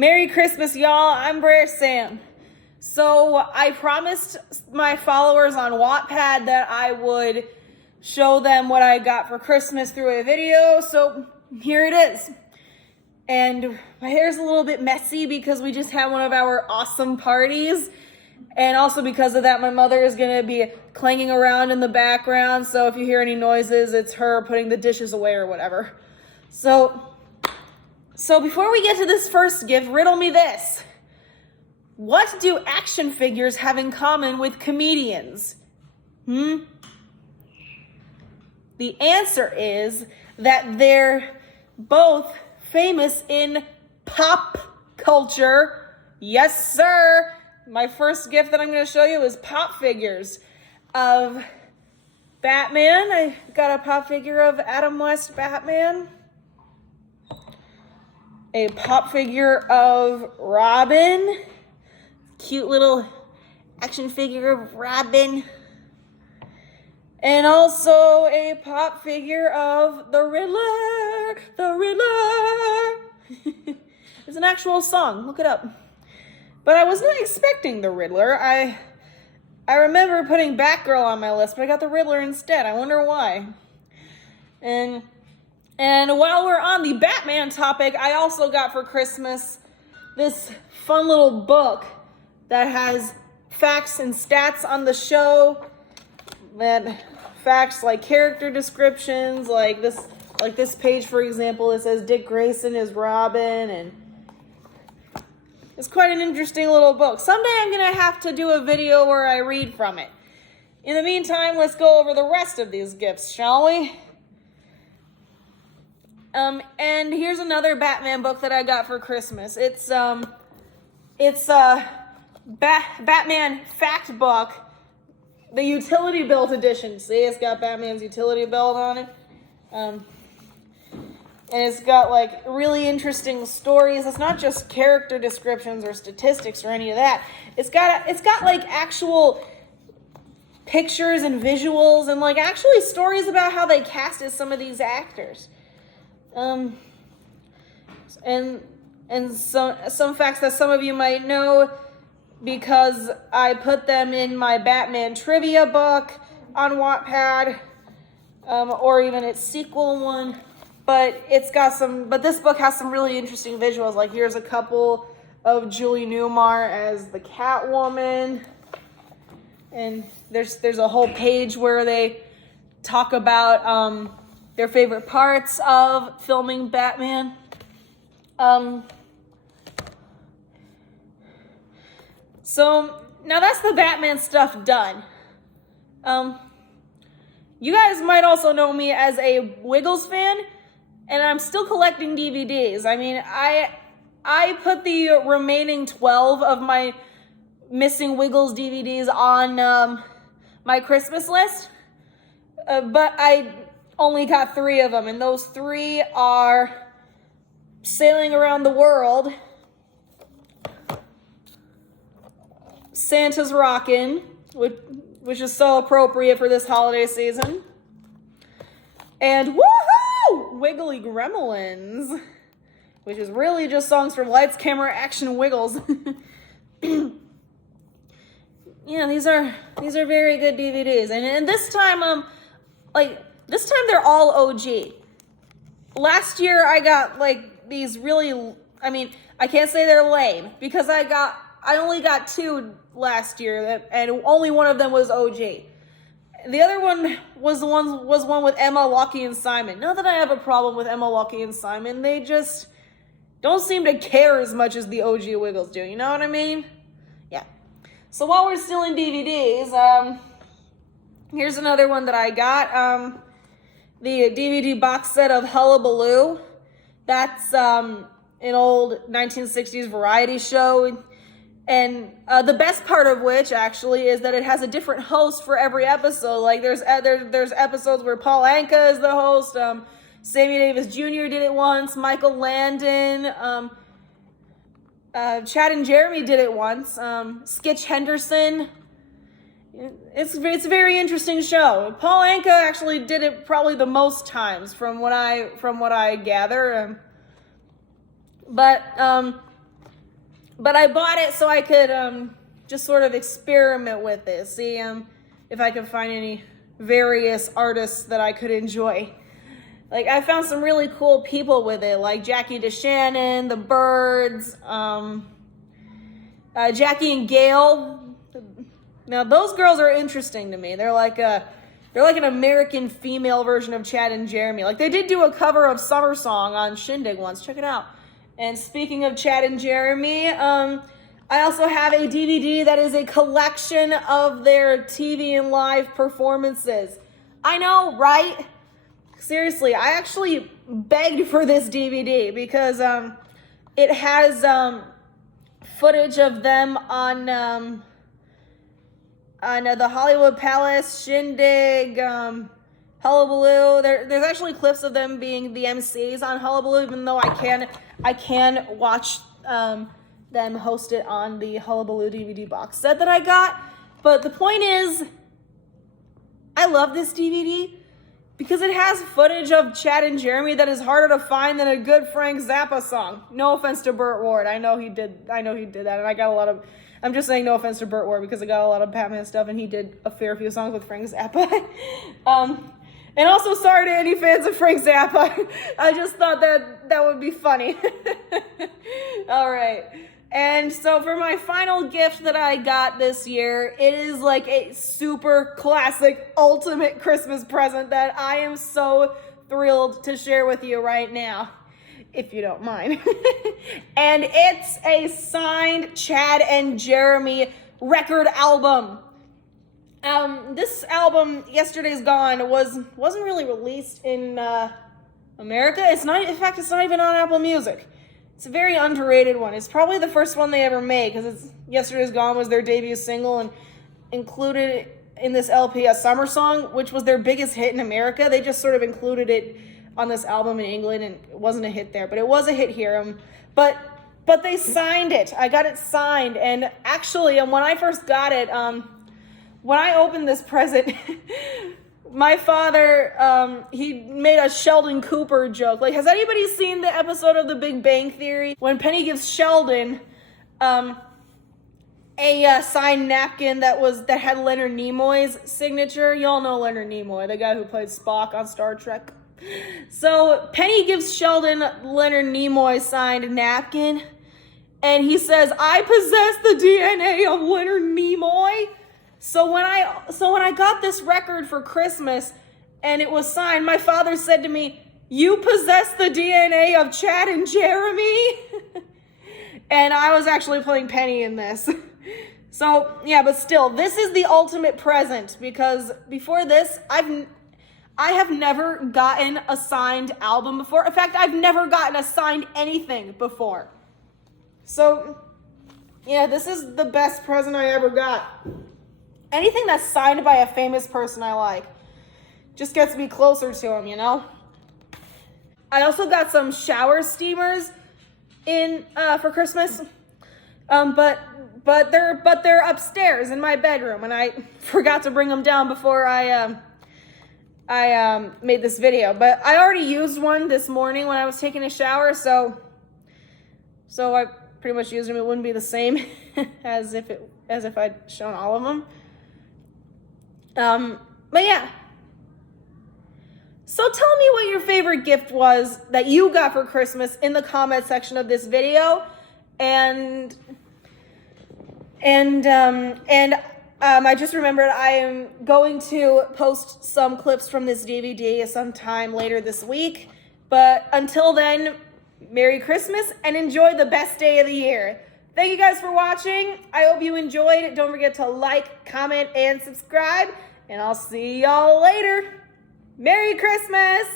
Merry Christmas, y'all. I'm Brer Sam. So I promised my followers on Wattpad that I would show them what I got for Christmas through a video. So here it is. And my hair's a little bit messy because we just had one of our awesome parties. And also because of that, my mother is going to be clanging around in the background. So if you hear any noises, it's her putting the dishes away or whatever. So before we get to this first gift, riddle me this. What do action figures have in common with comedians? The answer is that they're both famous in pop culture. Yes, sir. My first gift that I'm going to show you is pop figures of Batman. I got a pop figure of Adam West Batman. A pop figure of Robin. Cute little action figure of Robin. And also a pop figure of the Riddler. The Riddler. It's an actual song. Look it up. But I was not expecting the Riddler. I remember putting Batgirl on my list, but I got the Riddler instead. I wonder why. And while we're on the Batman topic, I also got for Christmas this fun little book that has facts and stats on the show. That facts like character descriptions, like this page, for example, it says Dick Grayson is Robin, and it's quite an interesting little book. Someday I'm going to have to do a video where I read from it. In the meantime, let's go over the rest of these gifts, shall we? And here's another Batman book that I got for Christmas. It's Batman Fact Book, the utility belt edition. See, it's got Batman's utility belt on it. And it's got like really interesting stories. It's not just character descriptions or statistics or any of that. It's got like actual pictures and visuals and like actually stories about how they casted some of these actors. And some facts that some of you might know because I put them in my Batman trivia book on Wattpad, or even its sequel one. But this book has some really interesting visuals. Like here's a couple of Julie Newmar as the Catwoman. And there's a whole page where they talk about their favorite parts of filming Batman. So now that's the Batman stuff done. You guys might also know me as a Wiggles fan, and I'm still collecting DVDs. I mean, I put the remaining 12 of my missing Wiggles DVDs on my Christmas list, but I only got 3 of them, and those 3 are Sailing Around the World, Santa's Rockin', which is so appropriate for this holiday season, and woohoo! Wiggly Gremlins, which is really just songs from Lights, Camera, Action, Wiggles. Yeah, these are very good DVDs, and this time this time they're all OG. Last year I got like these really, I mean, I can't say they're lame because I only got 2 last year, and only one of them was OG. The other one was one with Emma, Lucky, and Simon. Not that I have a problem with Emma, Lucky, and Simon. They just don't seem to care as much as the OG Wiggles do. You know what I mean? Yeah. So while we're still in DVDs, here's another one that I got. The DVD box set of Hullabaloo. That's an old 1960s variety show. And the best part of which, actually, is that it has a different host for every episode. Like, there's episodes where Paul Anka is the host. Sammy Davis Jr. did it once. Michael Landon. Chad and Jeremy did it once. Skitch Henderson. It's a very interesting show. Paul Anka actually did it probably the most times from what I gather. But but I bought it so I could just sort of experiment with it, see if I could find any various artists that I could enjoy. Like, I found some really cool people with it, like Jackie DeShannon, the Byrds, Jackie and Gail. Now, those girls are interesting to me. They're like an American female version of Chad and Jeremy. Like, they did do a cover of Summer Song on Shindig once. Check it out. And speaking of Chad and Jeremy, I also have a DVD that is a collection of their TV and live performances. I know, right? Seriously, I actually begged for this DVD because it has footage of them on the Hollywood Palace, Shindig, Hullabaloo. There's actually clips of them being the MCs on Hullabaloo, even though I can watch them host it on the Hullabaloo DVD box set that I got. But the point is, I love this DVD because it has footage of Chad and Jeremy that is harder to find than a good Frank Zappa song. No offense to Burt Ward. I know he did that, and I got a lot of... I'm just saying no offense to Burt Ward because I got a lot of Batman stuff, and he did a fair few songs with Frank Zappa. And also, sorry to any fans of Frank Zappa. I just thought that would be funny. All right. And so for my final gift that I got this year, it is like a super classic ultimate Christmas present that I am so thrilled to share with you right now, if you don't mind. And it's a signed Chad and Jeremy record album. This album, Yesterday's Gone, wasn't really released in America. It's not even on Apple Music. It's a very underrated one. It's probably the first one they ever made because Yesterday's Gone was their debut single, and included in this LP a Summer Song, which was their biggest hit in America. They just sort of included it on this album in England, and it wasn't a hit there, but it was a hit here. But they signed it. I got it signed, and actually, when I first got it, when I opened this present, my father, he made a Sheldon Cooper joke. Like, has anybody seen the episode of The Big Bang Theory when Penny gives Sheldon a signed napkin that had Leonard Nimoy's signature? Y'all know Leonard Nimoy, the guy who played Spock on Star Trek. So Penny gives Sheldon Leonard Nimoy's signed napkin, and he says, "I possess the DNA of Leonard Nimoy." So when I got this record for Christmas and it was signed, my father said to me, "You possess the DNA of Chad and Jeremy?" And I was actually playing Penny in this. So, yeah, but still, this is the ultimate present because before this, I have never gotten a signed album before. In fact, I've never gotten a signed anything before. So, yeah, this is the best present I ever got. Anything that's signed by a famous person I like just gets me closer to him, you know? I also got some shower steamers in for Christmas, but they're upstairs in my bedroom, and I forgot to bring them down before I made this video. But I already used one this morning when I was taking a shower, so I pretty much used them. It wouldn't be the same as if I'd shown all of them. But yeah. So tell me what your favorite gift was that you got for Christmas in the comment section of this video. And I just remembered I am going to post some clips from this DVD sometime later this week. But until then, Merry Christmas and enjoy the best day of the year. Thank you guys for watching. I hope you enjoyed. Don't forget to like, comment, and subscribe. And I'll see y'all later. Merry Christmas!